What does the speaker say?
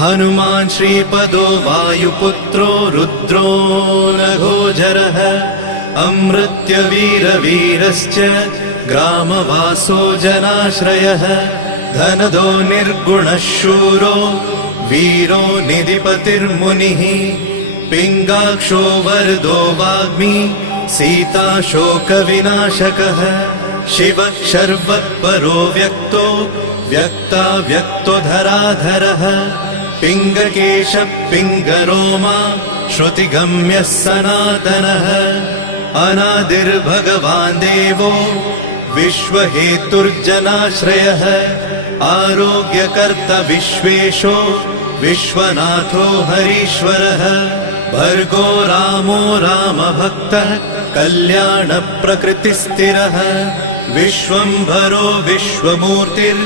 हनुमान् श्रीपदो वायुपुत्रो रुद्रो नघोजरः अमृत्यवीरवीरश्च ग्रामवासो जनाश्रयः धनदो निर्गुणः शूरो वीरो निधिपतिर्मुनिः पिङ्गाक्षो वरदो वाग्मी सीताशोकविनाशकः शिवः शर्वत्परो व्यक्तो व्यक्तो धराधरः पिङ्गकेशः पिङ्गरोमा श्रुतिगम्यः सनातनः अनादिर्भगवान् देवो विश्वहेतुर्जनाश्रयः आरोग्यकर्ता विश्वेशो विश्वनाथो हरीश्वरः भर्गो रामो रामभक्तः कल्याणप्रकृतिस्थिरः विश्वम्भरो विश्वमूर्तिर्